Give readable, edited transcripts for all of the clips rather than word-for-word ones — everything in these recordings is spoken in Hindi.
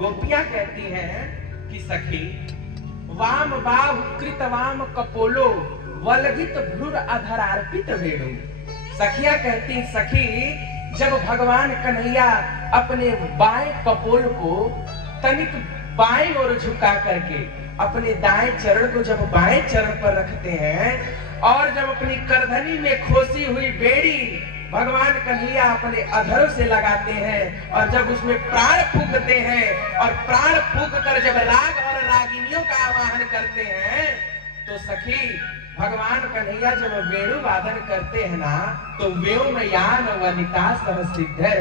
गोपियां कहती हैं कि सखी वाम बाहु कृतवाम कपोलो वलगित भ्रूर अधरार्पित वेणु। सखियां कहती सखी जब भगवान कन्हैया अपने बाएं कपोल को तनिक बाएं ओर झुका करके अपने दाएं चरण को जब बाएं चरण पर रखते हैं और जब अपनी करधनी में खोसी हुई बेड़ी भगवान कन्हैया अपने अधरों से लगाते हैं और जब उसमें प्राण फूंकते हैं और प्राण फूंक कर जब राग और रागिनियों का आवाहन करते हैं तो सखी भगवान कन्हैया जब वेणु वादन करते हैं ना तो व्योमयान वनिता सह सिद्ध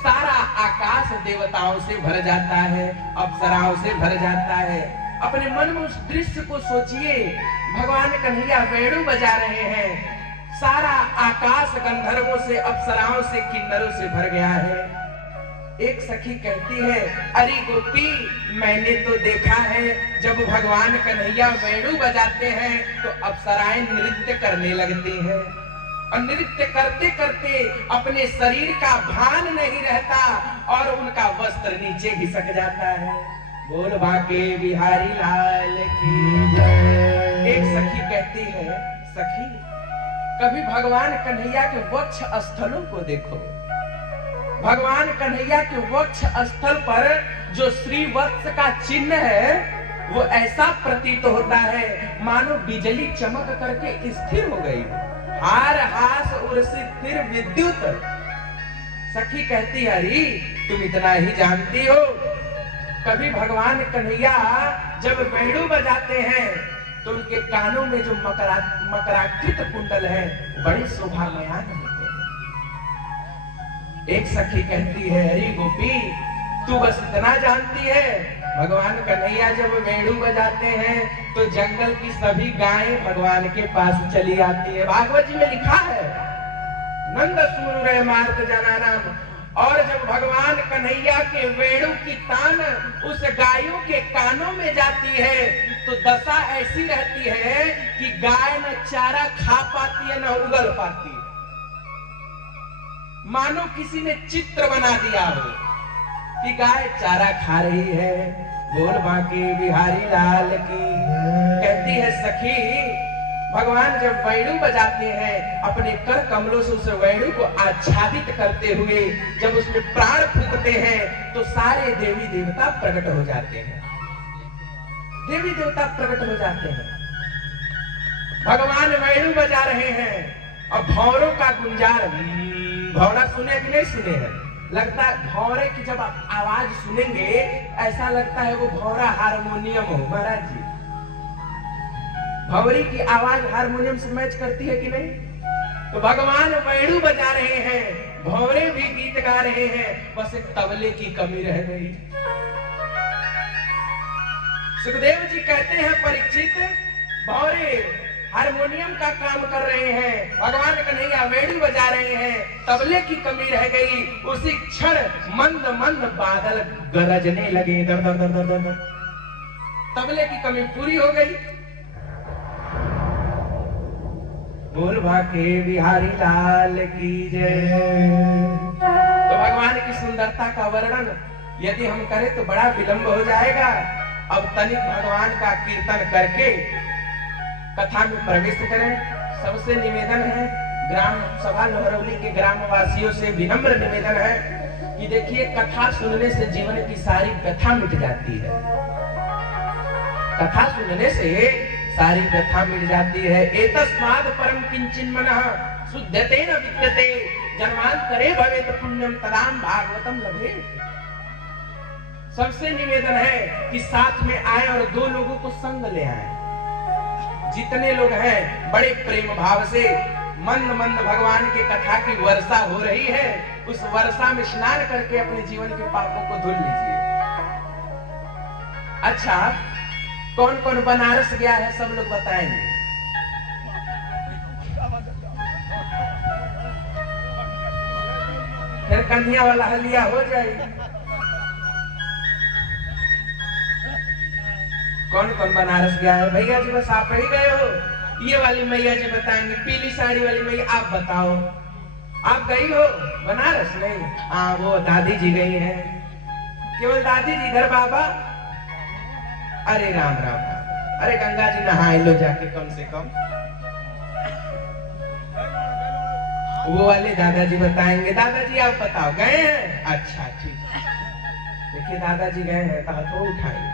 सारा आकाश देवताओं से भर जाता है, अप्सराओं से भर जाता है। अपने मन में उस दृश्य को सोचिए, भगवान कन्हैया वेणु बजा रहे हैं, सारा आकाश गंधर्वों से, अप्सराओं से, किन्नरों से भर गया है। एक सखी कहती है अरे गोपी मैंने तो देखा है जब भगवान कन्हैया वेणु बजाते हैं तो अप्सराएं नृत्य करने लगती हैं और नृत्य करते करते अपने शरीर का भान नहीं रहता और उनका वस्त्र नीचे घिसक जाता है। बोल बाके बिहारी लाल की जय। एक सखी कहती है सखी कभी भगवान कन्हैया के वक्ष स्थलों को देखो, भगवान कन्हैया के वक्ष स्थल पर जो श्रीवत्स का चिन्ह है वो ऐसा प्रतीत होता है मानो बिजली चमक करके स्थिर हो गई, हार हास उर्षित फिर विद्युत। सखी कहती अरे तुम इतना ही जानती हो, कभी भगवान कन्हैया जब वेणु बजाते हैं तो उनके कानों में जो मकराकृत कुंडल है बड़ी शोभामयान होते हैं। एक सखी कहती है अरे गोपी तू बस इतना जानती है, भगवान कन्हैया जब वेणु बजाते हैं तो जंगल की सभी गायें भगवान के पास चली आती है। भागवत जी में लिखा है नंद सूनुरय मार्त जनानाम, और जब भगवान कन्हैया के वेणु की तान उस गाय दशा ऐसी रहती है कि गाय न चारा खा पाती है न उगल पाती है। मानो किसी ने चित्र बना दिया हो कि गाय चारा खा रही है, बोल बांके बिहारी लाल की। कहती है सखी, भगवान जब वैणु बजाते हैं अपने कर कमलों से उस वैणु को आच्छादित करते हुए जब उसमें प्राण फूंकते हैं तो सारे देवी देवता प्रकट हो जाते हैं, देवी देवता प्रकट हो जाते हैं। भगवान वैणु बजा रहे हैं और भौरों का गुंजार, भौरा सुने कि नहीं सुने हैं? लगता है भौरे की जब आप आवाज सुनेंगे ऐसा लगता है वो भौरा हारमोनियम हो। महाराज जी, भौरी की आवाज हारमोनियम से मैच करती है कि नहीं? तो भगवान वैणु बजा रहे हैं, भौरे भी गीत गा रहे हैं, बस एक तबले की कमी रह गई। सुखदेव जी कहते हैं परीक्षित, भौरे हारमोनियम का काम कर रहे हैं, भगवान कन्हैया वेणु बजा रहे हैं, तबले की कमी रह गई। उसी क्षण मंद मंद बादल गरजने लगे, दर दर दर दर दर। तबले की कमी पूरी हो गई। बोल बाके बिहारी लाल की जय। तो भगवान की सुंदरता का वर्णन यदि हम करें तो बड़ा विलंब हो जाएगा। अब तनिक भगवान का कीर्तन करके कथा में प्रवेश करें। सबसे निवेदन है, ग्राम सभा लोहरौली के ग्रामवासियों से विनम्र निवेदन है कि देखिए, कथा सुनने से जीवन की सारी व्यथा मिट जाती है। कथा सुनने से सारी व्यथा मिट जाती है। एतस्माद् परम किंचिन मनः शुद्धतेन विद्यते, जन्मांतरे भवेत् पुण्यम तदाम भागवतम लभेत्। सबसे निवेदन है कि साथ में आए और दो लोगों को संग ले आए। जितने लोग हैं बड़े प्रेम भाव से मंद मंद भगवान की कथा की वर्षा हो रही है, उस वर्षा में स्नान करके अपने जीवन के पापों को धुल लीजिए। अच्छा, कौन कौन बनारस गया है सब लोग बताएंगे। फिर कन्या वाला हलिया हो जाएगी। कौन कौन बनारस गया है? भैया जी बस आप ही गए हो? ये वाली मैया जी बताएंगे, पीली साड़ी वाली मैया आप बताओ, आप गई हो बनारस? नहीं, हाँ वो दादी जी गई हैं। केवल दादी जी, इधर बाबा? अरे राम राम, अरे गंगा जी नहाए लो जाके कम से कम। वो वाले दादाजी बताएंगे। दादाजी आप बताओ, गए हैं? अच्छा ठीक, देखिए दादाजी गए हैं तो उठाएंगे।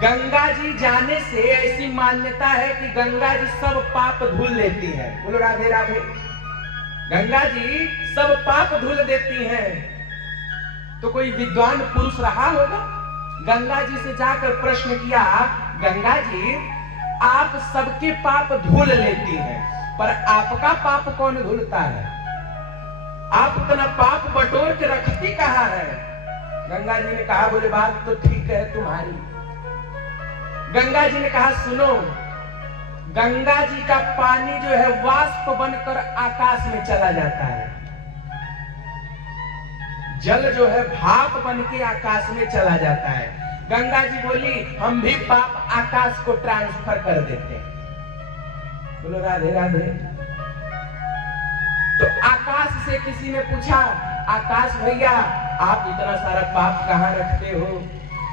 गंगा जी जाने से ऐसी मान्यता है कि गंगा जी सब पाप धुल लेती है। बोलो राधे राधे। गंगा जी सब पाप धुल देती हैं। तो कोई विद्वान पुरुष रहा होगा, गंगा जी से जाकर प्रश्न किया, गंगा जी आप सबके पाप धुल लेती हैं, पर आपका पाप कौन धुलता है? आप इतना पाप बटोर के रखती कहाँ है? गंगा जी ने कहा, बोले बात तो ठीक है तुम्हारी। गंगा जी ने कहा, सुनो, गंगा जी का पानी जो है वाष्प बनकर आकाश में चला जाता है, जल जो है भाप बन के आकाश में चला जाता है। गंगा जी बोली, हम भी पाप आकाश को ट्रांसफर कर देते हैं। बोलो राधे राधे। तो आकाश से किसी ने पूछा, आकाश भैया आप इतना सारा पाप कहाँ रखते हो?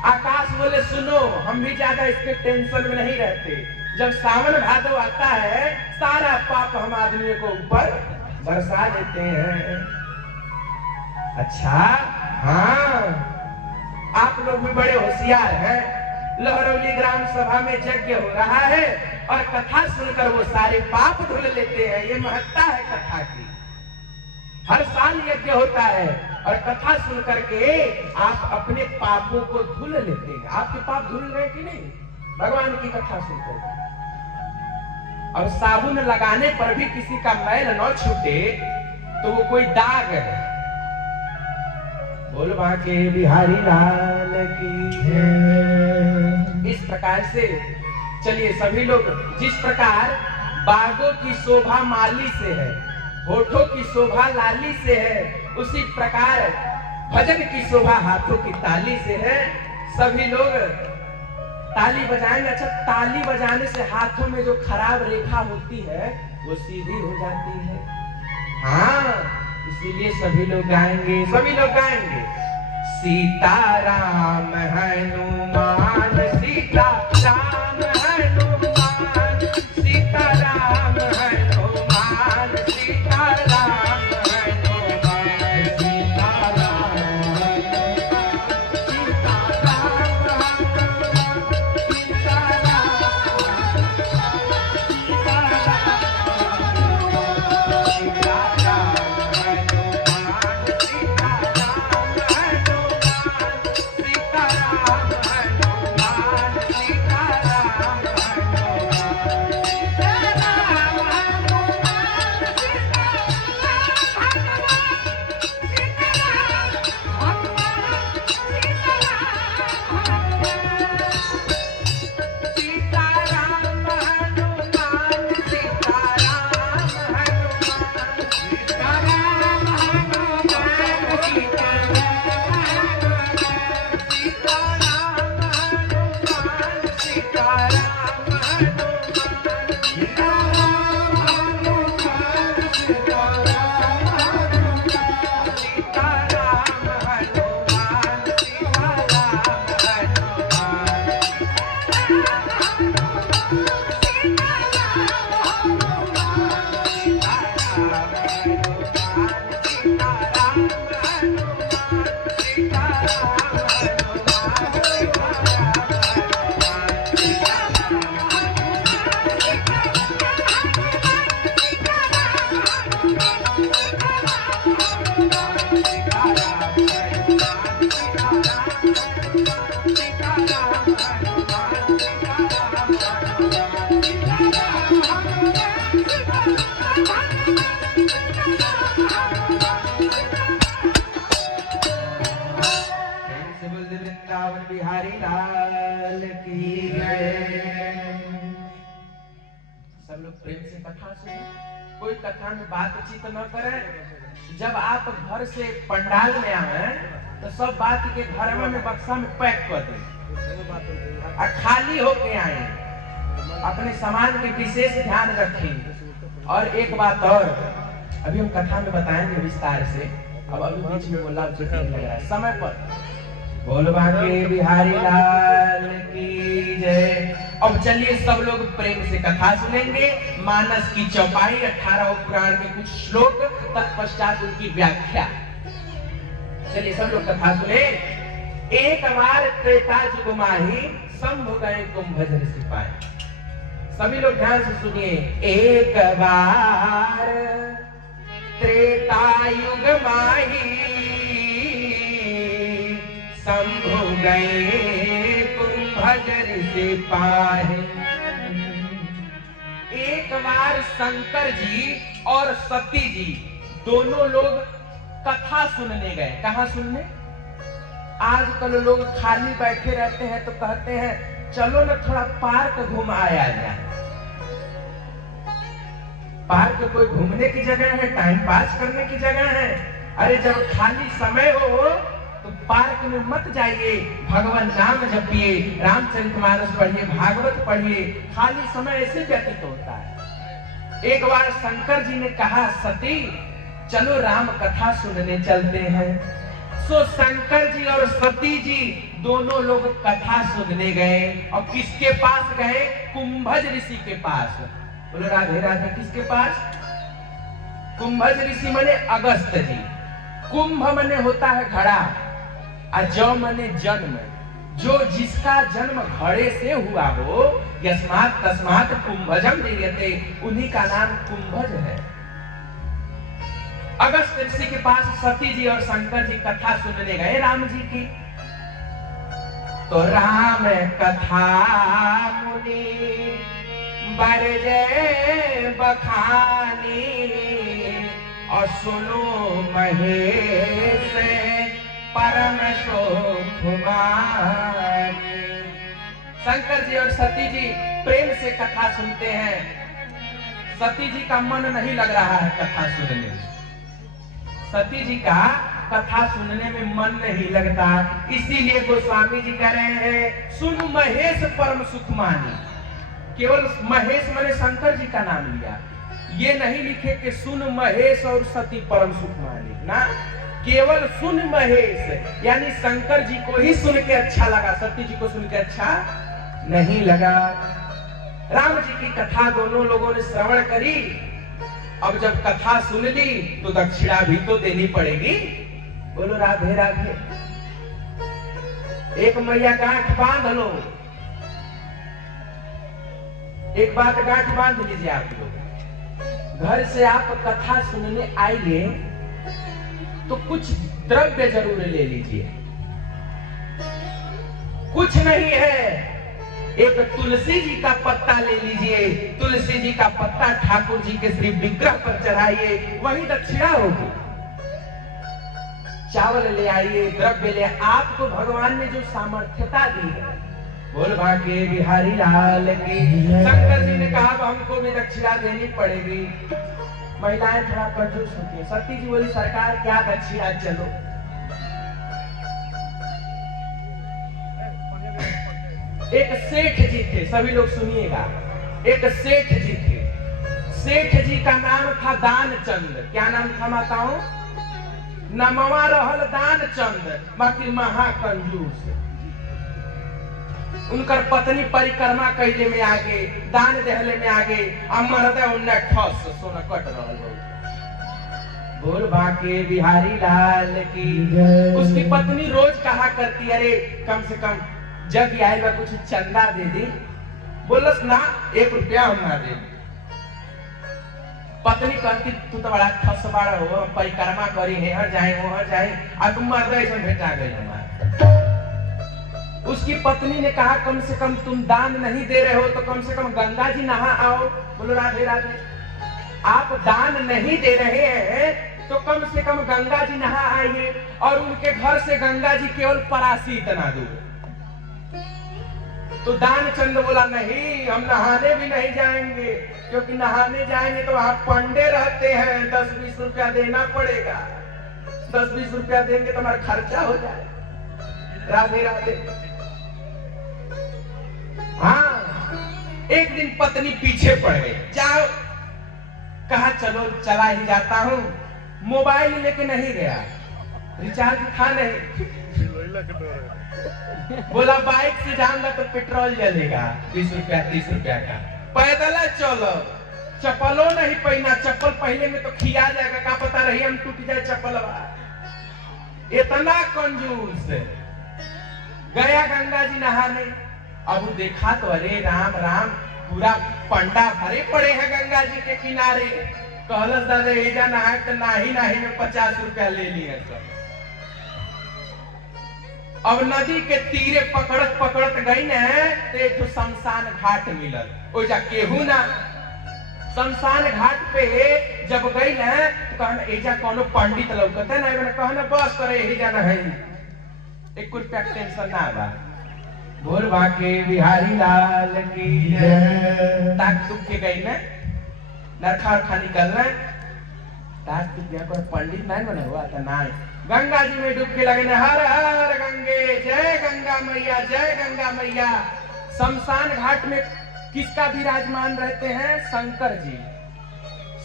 आकाश बोले, सुनो, हम भी ज्यादा इसके टेंशन में नहीं रहते। जब सावन भादो आता है सारा पाप हम आदमियों को ऊपर बरसा देते हैं। अच्छा, हाँ, आप लोग भी बड़े होशियार हैं। लोहरौली ग्राम सभा में यज्ञ हो रहा है और कथा सुनकर वो सारे पाप धुल लेते हैं। ये महत्ता है कथा की। हर साल यज्ञ होता है और कथा सुन करके आप अपने पापों को धुल लेते हैं। आपके पाप धुल गए कि नहीं भगवान की कथा सुनकर? और साबुन लगाने पर भी किसी का मैल न छूटे तो वो कोई दाग है। बोल बाके बिहारी लाल की जय। इस प्रकार से चलिए सभी लोग, जिस प्रकार बागों की शोभा माली से है, होठों की शोभा लाली से है, उसी प्रकार भजन की शोभा हाथों की ताली से है। सभी लोग ताली बजाएंगे। अच्छा, ताली बजाने से हाथों में जो खराब रेखा होती है वो सीधी हो जाती है। हाँ, इसीलिए सभी लोग गाएंगे, सभी लोग गाएंगे। सीताराम हनुमान, सीताराम हनुमान, सीताराम हनुमान, सीताराम हनुमान, सीताराम बिहारी लाल की जय। सब लोग प्रेम से कथा सुने, कोई कथा में बातचीत न करें। जब आप घर से पंडाल में आए तो सब बात के घर में बक्सा में पैक कर दें और खाली होके आए। अपने सामान के विशेष ध्यान रखें। और एक बात और अभी हम कथा में बताएंगे विस्तार से। अब अभी बीच में बोला लग रहा है समय पर। बोल बाके बिहारी लाल की जय। अब चलिए सब लोग प्रेम से कथा सुनेंगे। मानस की चौपाई 18 पुराण के कुछ श्लोक, तत्पश्चात उनकी व्याख्या। चलिए सब लोग कथा सुने। एक बार त्रेता युग माही, शंभु गए कुंभज ऋषि पाए। सभी लोग ध्यान से सुनिए। एक बार त्रेता युग माही, शंभु गए कुंभज ऋषि पाए। एक बार शंकर जी और सती जी दोनों लोग कथा सुनने गए। कहाँ सुनने? आजकल लोग खाली बैठे रहते हैं तो कहते हैं चलो ना थोड़ा पार्क घूम आया जाए। पार्क कोई घूमने की जगह है, टाइम पास करने की जगह है। अरे जब खाली समय हो तो पार्क में मत जाइए, भगवान नाम जपिए, रामचरितमानस पढ़िए, भागवत पढ़िए। खाली समय ऐसे व्यतीत होता है। एक बार शंकर जी ने कहा सती चलो राम कथा सुनने चलते हैं। सो शंकर जी और सती जी दोनों लोग कथा सुनने गए। और किसके पास गए? कुंभज ऋषि के पास। बोलो राधे राधे। किसके पास? कुंभज ऋषि माने अगस्त जी। कुंभ माने होता है घड़ा, और ज माने जन्म। जो जिसका जन्म घड़े से हुआ हो, यस्मात् तस्मात् कुंभजम दीयते, उन्हीं का नाम कुंभज है। अगस्त ऋषि के पास सती जी और शंकर जी कथा सुनने गए राम जी की। तो राम कथा मुनि बरजे बखानी, और सुनो महेश परम शोभमानी। शंकर जी और सती जी प्रेम से कथा सुनते हैं। सती जी का मन नहीं लग रहा है कथा सुनने में। सती जी का कथा सुनने में मन नहीं लगता। इसीलिए गोस्वामी जी कह रहे हैं सुन महेश परम सुख मानी। केवल महेश माने शंकर जी का नाम लिया, ये नहीं लिखे कि सुन महेश और सती परम सुख मानी ना, केवल सुन महेश यानी शंकर जी को ही सुन के अच्छा लगा, सती जी को सुन के अच्छा नहीं लगा। राम जी की कथा दोनों लोगों ने श्रवण करी। अब जब कथा सुन ली तो दक्षिणा भी तो देनी पड़ेगी। बोलो राधे राधे। एक मैया गांठ बांध लो, एक बात गांठ बांध लीजिए आप लोग। घर से आप कथा सुनने आइए तो कुछ द्रव्य जरूर ले लीजिए। कुछ नहीं है, एक तुलसी जी का पत्ता ले लीजिए, तुलसी जी का पत्ता ठाकुर जी के श्री विग्रह पर चढ़ाइए, वही दक्षिणा होगी। चावल ले आइए, द्रव्य ले, आपको भगवान ने जो सामर्थ्यता दी है। बोल भाग्य बिहारी लाल की। शंकर जी ने कहा हमको भी दक्षिणा देनी पड़ेगी। महिलाएं थोड़ा कंजूस होती है। सती जी बोली सरकार क्या दक्षिणा, चलो। एक सेठ जी थे, सभी लोग सुनिएगा। एक सेठ जी थे, सेठ जी का नाम था दानचंद। क्या नाम था माताओं? नमवा रहल दानचंद, बाकी महाकंजूस। उनकर पत्नी परिक्रमा कैले में आगे, दान देहले में आगे, मरदे उन्ने ठस सोना कट रहल हो। बोल बाके बिहारी लाल की। उसकी पत्नी रोज कहा करती, अरे कम से कम जग आए बा कुछ चंदा दे दी। बोलस ना, 1 रुपया हम ना दे। पत्नी कहती तू तो बड़ा ठसबाड़ हो, हम परिक्रमा करी है, यहाँ जाए वहां जाए, अब तुम मर गए ऐसा भेटा गए हमारे। उसकी पत्नी ने कहा कम से कम तुम दान नहीं दे रहे हो तो कम से कम गंगा जी नहा आओ। बोलो राधे राधे। आप दान नहीं दे रहे हैं तो कम से कम गंगा जी नहा आइए। और उनके घर से गंगा जी केवल परासी इतना दूर। तो दानचंद बोला नहीं, हम नहाने भी नहीं जाएंगे, क्योंकि नहाने जाएंगे तो वहां पंडे रहते हैं, 10-20 रुपया देना पड़ेगा। 10-20 रुपया देंगे तो हमारा खर्चा हो जाए। राधे राधे। हाँ, एक दिन पत्नी पीछे पड़ गई, जाओ। कहा चलो चला ही जाता हूँ। मोबाइल लेके नहीं गया, रिचार्ज था नहीं। बोला बाइक से जाऊंगा तो पेट्रोल जलेगा, 20 रुपया 30 रुपया का। पैदल चलो, चप्पलों नहीं पहना, चप्पल पहने में तो खिया जाएगा, क्या पता रही हम टूट जाए चप्पल। इतना कंजूस। गया गंगा जी नहाने। अब देखा तो अरे राम राम, पूरा पंडा भरे पड़े हैं गंगा जी के किनारे। कहलस दादा एजा नहाए तो नाही में 50 रुपया ले लिए सब। अब नदी के तीरे पकड़त पकड़त गई न तो एक शमशान घाट मिलल। ओजा केहू ना। शमशान घाट पे जब गई न तो कहना एजा कोनो पंडित लौकते ना, कहना बस करे यही जाना है, 1 रुपया टेंशन ना बा। बोल बाके बिहारी लाल की जय। ताक तुक के गई न, नरखा उरखा निकलना, ताक तुक गया, कोई पंडित नहीं बना हुआ था ना। गंगा जी में डुबकी लगे, हर हर गंगे, जय गंगा मैया, जय गंगा मैया। शमशान घाट में किसका विराजमान रहते हैं? शंकर जी।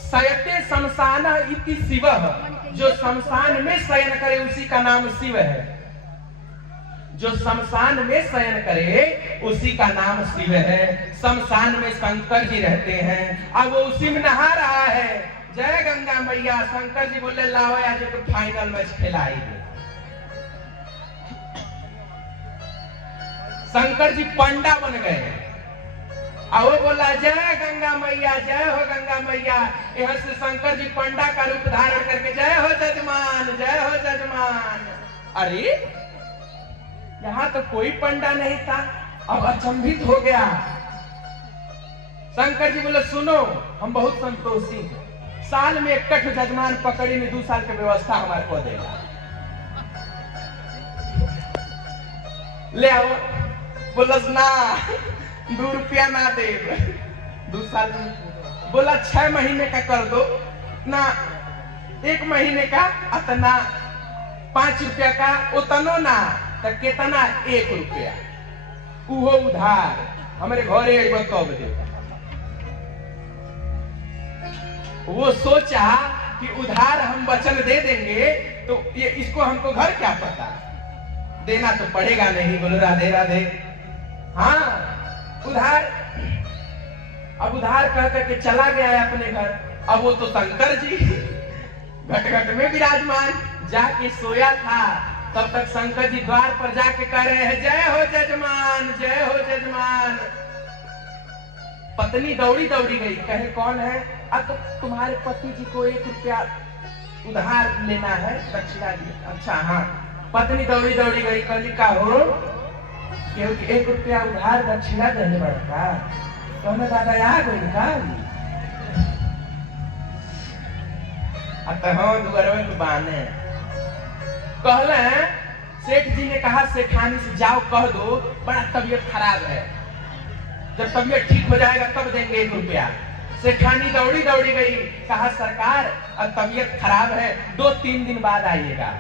शयते शमशान इति शिवः, जो शमशान में शयन करे उसी का नाम शिव है। जो शमशान में शयन करे उसी का नाम शिव है। शमशान में शंकर जी रहते हैं, अब वो उसी में नहा रहा है। जय गंगा मैया। शंकर जी बोले लाओ आज तो फाइनल मैच खिलाएंगे। शंकर जी पंडा बन गए और वो बोला जय गंगा मैया, जय हो गंगा मैया। यहाँ से शंकर जी पंडा का रूप धारण करके जय हो जजमान, जय हो जजमान। अरे यहाँ तो कोई पंडा नहीं था। अब अचंभित हो गया। शंकर जी बोले सुनो, हम बहुत संतोषी हैं, साल में 1 जजमान पकड़ी में 2 साल की व्यवस्था हमारे को देगा। ले आओ। बोलस ना, 2 रुपया ना दे, 2 साल में। बोला 6 महीने का कर दो ना, 1 महीने का अतना। 5 रुपया का उतनो ना तो कितना 1 रुपया उहो उधार हमारे घरे अइबो तब दे। वो सोचा कि उधार हम वचन दे देंगे तो ये इसको हमको घर क्या पता, देना तो पड़ेगा नहीं। बोलो राधे राधे। हाँ उधार, अब उधार कह करके चला गया है अपने घर। अब वो तो शंकर जी घट घट में विराजमान जाके सोया था, तब तक शंकर जी द्वार पर जाके कह रहे हैं जय हो जजमान, जय हो जजमान। पत्नी दौड़ी दौड़ी गई, कहे कौन है? अब तो तुम्हारे पति जी को 1 रुपया उधार लेना है, दक्षिणा दी। अच्छा हाँ। पत्नी दौड़ी दौड़ी गई, कहली का हो क्योंकि 1 रुपया उधार दक्षिणा देने पड़ता। कहने दादा आ गई का अतः दुगरवे के बाने कहले। सेठ जी ने कहा सेठानी से जाओ कह दो बड़ा तबीयत खराब है, जब तबीयत ठीक हो जाएगा तब देंगे 1 रुपया। सेठानी दौड़ी दौड़ी गई, कहा सरकार अब तबीयत खराब है, 2-3 दिन बाद आइएगा।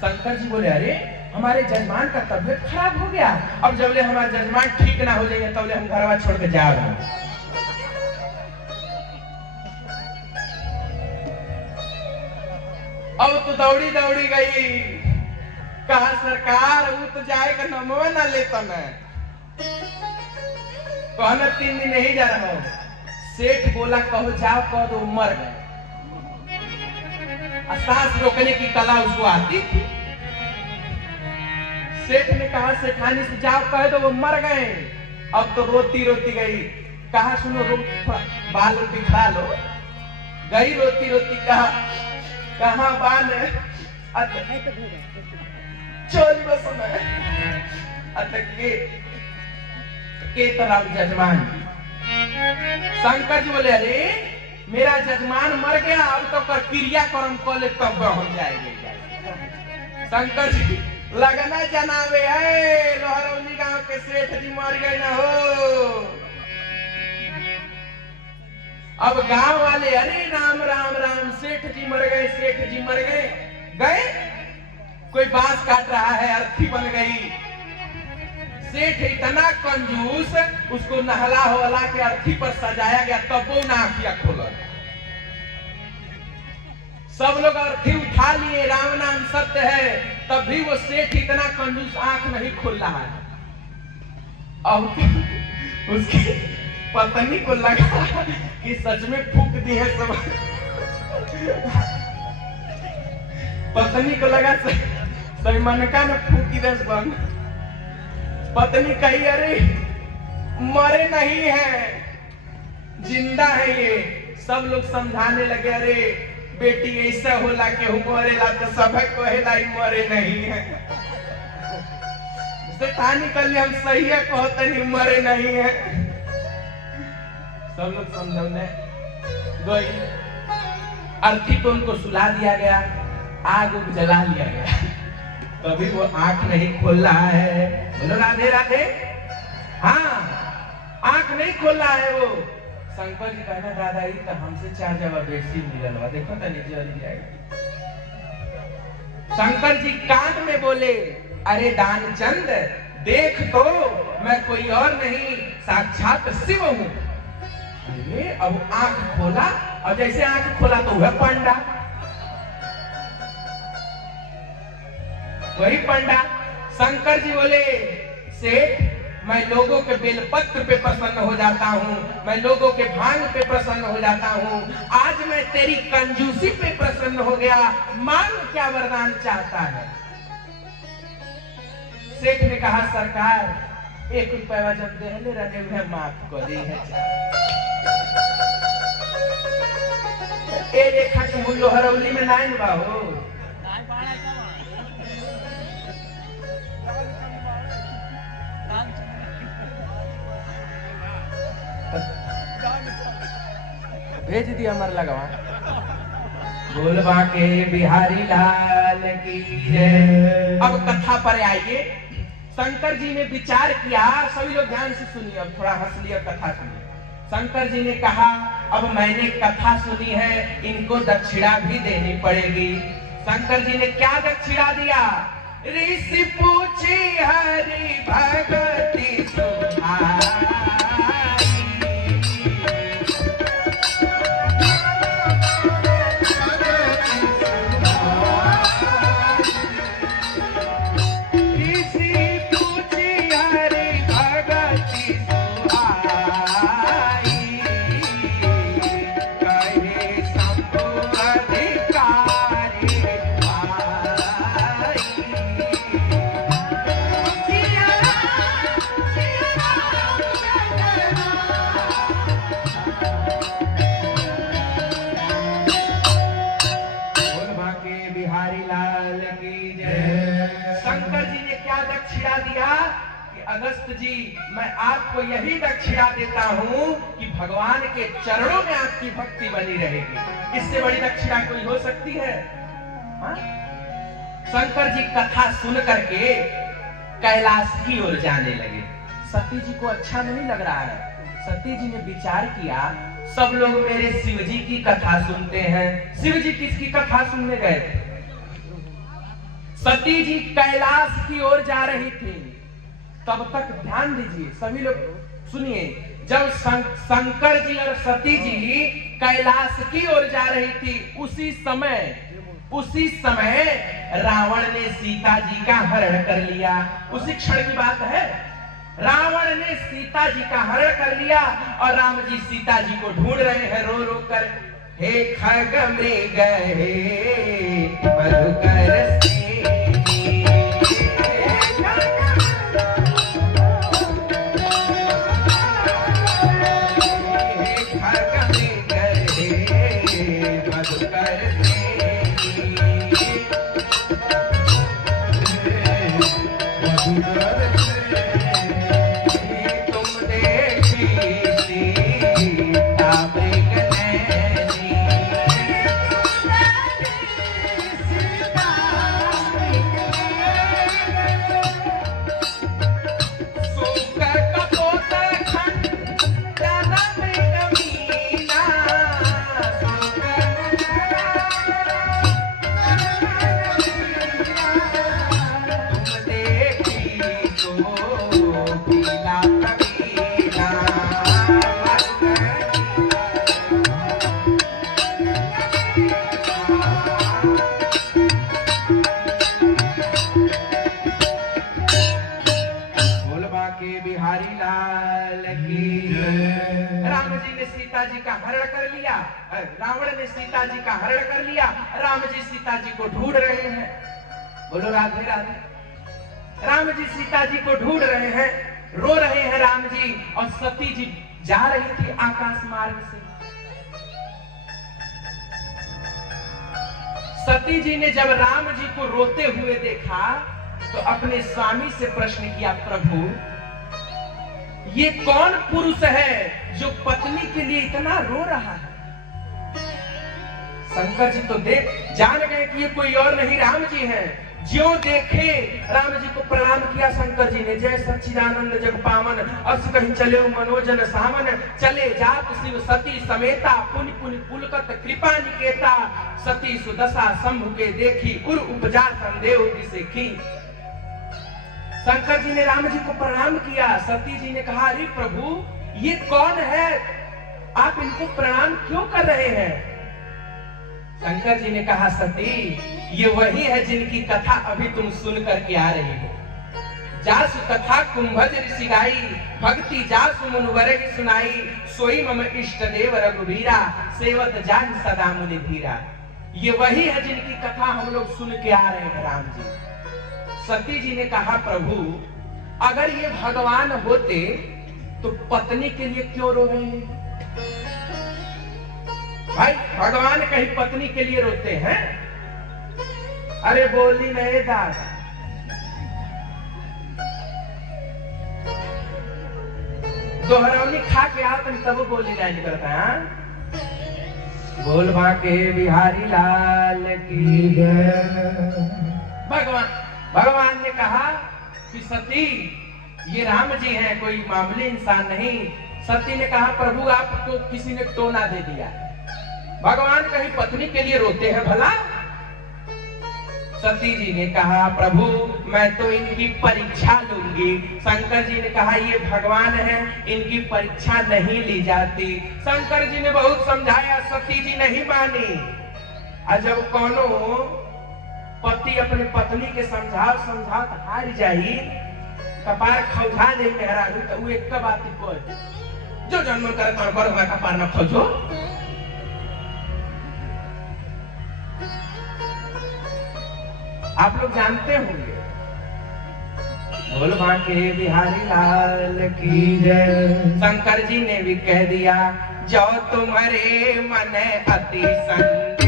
शंकर जी बोले अरे हमारे जजमान का तबीयत खराब हो गया, अब जबले हमारे जजमान ठीक ना हो जाएंगे तबले हम घरवा छोड़ के जाओगे। अब तो दौड़ी दौड़ी गई, कहा सरकार वो तो जाएगा नमवा ना लेता मैं। कहना 3 दिन नहीं जा रहा हूं। सेठ बोला कहो जाओ कह दो मर गए। सांस रोकने की कला उसको आती थी। सेठ ने कहा सेठानी से जाओ कह दो वो मर गए। अब तो रोती रोती गई, कहा सुनो बाल बिखरा लो। गई रोती रोती, कहा बाल चोरी बस के तरह जजमान। शंकर जी बोले अरे मेरा जजमान मर गया, अब तो कर क्रियाक्रम कर ले तब हम जाएंगे। शंकर जी लगना जनावे है लोहरौली गांव के सेठ जी मर गए ना हो। अब गांव वाले अरे राम राम राम सेठ जी मर गए, सेठ जी मर गए। गए कोई बांस काट रहा है, अर्थी बन गई। सेठ इतना कंजूस, उसको नहला होला के अर्थी पर सजाया गया तब वो ना आंखिया खोला। सब लोग अर्थी उठा लिए, राम नाम सत्य है, तब भी वो सेठ इतना कंजूस आंख नहीं खोल रहा है। अब उसकी पत्नी को लगा कि सच में फूक दी है सब। पत्नी को लगा सही मनका ने फूकी दस बन। पत्नी कही अरे मरे नहीं है, जिंदा है ये। सब लोग समझाने लगे अरे बेटी ऐसा होला के मरेला तो सब कहेला मरे नहीं है। सेठानी कल हम सही है कहते नहीं मरे नहीं है। सब लोग समझौने गई, अर्थी को उनको सुला दिया गया, आग उग जला लिया गया, कभी वो आंख नहीं खोल रहा है। बोलो राधे राधे। हाँ आंख नहीं खोल रहा है वो। शंकर जी कहना दादा ही तो हमसे 4 जगह बेसी मिलल हुआ, देखो तो नीचे वाली जाएगी। शंकर जी कान में बोले अरे दानचंद देख तो मैं कोई और नहीं साक्षात शिव हूँ। अरे अब आंख खोला, और जैसे आंख खोला तो वह पंडा, वही पंडा। शंकर जी बोले सेठ मैं लोगों के बेलपत्र पे प्रसन्न हो जाता हूँ, मैं लोगों के भांग पे प्रसन्न हो जाता हूँ, आज मैं तेरी कंजूसी पे प्रसन्न हो गया, मांग क्या वरदान चाहता है। सेठ ने कहा सरकार 1 रुपया जब देहले रहने हुए माफ कर दी है। ए लेखा के मूल्य हरौली में नाइन बाहो। भेज दिया हमारे लगवा। बोलबा के बिहारी लाल की जय। अब कथा पर आइए। शंकर जी ने विचार किया, सभी लोग ध्यान से सुनिए, अब थोड़ा हंस लिया, कथा सुनिए। शंकर जी ने कहा अब मैंने कथा सुनी है, इनको दक्षिणा भी देनी पड़ेगी। शंकर जी ने क्या दक्षिणा दिया? ऋषि पूछी हरि भगति सुहाई। अगस्त जी, मैं आपको यही दक्षिणा देता हूं कि भगवान के चरणों में आपकी भक्ति बनी रहेगी। इससे बड़ी दक्षिणा कोई हो सकती है? हा? शंकर जी कथा सुन करके कैलाश की ओर जाने लगे। सती जी को अच्छा नहीं लग रहा है। सती जी ने विचार किया, सब लोग मेरे शिव जी की कथा सुनते हैं, शिव जी किसकी कथा सुनने गए थे? सती जी कैलाश की ओर जा रही थी। तब तक ध्यान दीजिए, सभी लोग सुनिए, जब शंकर जी और सती जी कैलाश की ओर जा रही थी, उसी समय रावण ने सीता जी का हरण कर लिया। उसी क्षण की बात है, रावण ने सीता जी का हरण कर लिया और राम जी सीता जी को ढूंढ रहे हैं रो रो कर। हे खग मृग हे मधुकर रावण ने सीता जी का हरण कर लिया। राम जी सीता जी को ढूंढ रहे हैं। बोलो राधे राधे। राम जी सीता जी को ढूंढ रहे हैं, रो रहे हैं राम जी। और सती जी जा रही थी आकाश मार्ग से। सती जी ने जब राम जी को रोते हुए देखा तो अपने स्वामी से प्रश्न किया, प्रभु ये कौन पुरुष है जो पत्नी के लिए इतना रो रहा है? शंकर जी तो जान गए कि ये कोई और नहीं राम जी हैं। ज्यों देखे राम जी को प्रणाम किया शंकर जी ने। जय सच्चिदानंद जग पावन, अस कहीं चले मनोजन सामन, चले जात शिव सती समेता, पुनि पुनि पुलकत कृपा निकेता, सती सुदशा शंभु के देखी, उर उपजा संदेव दिसे की। शंकर जी ने राम जी को प्रणाम किया। सती जी ने कहा, अरे प्रभु ये कौन है, आप इनको प्रणाम क्यों कर रहे हैं? शंकर जी ने कहा, सती ये वही है जिनकी कथा अभी तुम सुन करके आ रही हो। जासु कथा कुंभज ऋषि गाई, भक्ति जासु मुनिवर की सुनाई, सोई मम इष्ट देव रघुबीरा, सेवत जान सदा मुनि धीरा। ये वही है जिनकी कथा हम लोग सुन के आ रहे हैं राम जी। सती जी ने कहा, प्रभु अगर ये भगवान होते तो पत्नी के लिए क्यों रो रहे हैं? भाई भगवान कहीं पत्नी के लिए रोते हैं? अरे बोली नहीं दादा। दोहरौनी खा के आओ तब बोली नहीं करता है। बोल बाके बिहारी लाल की जय। भगवान ने कहा कि सती ये राम जी हैं, कोई मामूली इंसान नहीं। सती ने कहा, प्रभु आपको किसी ने टोना दे दिया। भगवान कहीं पत्नी के लिए रोते हैं भला? सती जी ने कहा प्रभु मैं तो इनकी परीक्षा लूंगी। शंकर जी ने कहा ये भगवान है, इनकी परीक्षा नहीं ली जाती। शंकर जी ने बहुत समझाया, सती जी नहीं मानी। और जब कोनो पति अपने पत्नी के समझाव हार जाई, कपार खौझा दे मेहरारू, तो वो एक बात जो जन्म करे तो करो, मैं कपार न खोजो। आप लोग जानते होंगे, बोल बांके बिहारी लाल की जय। शंकर जी ने भी कह दिया, जो तुम्हारे मन अति संग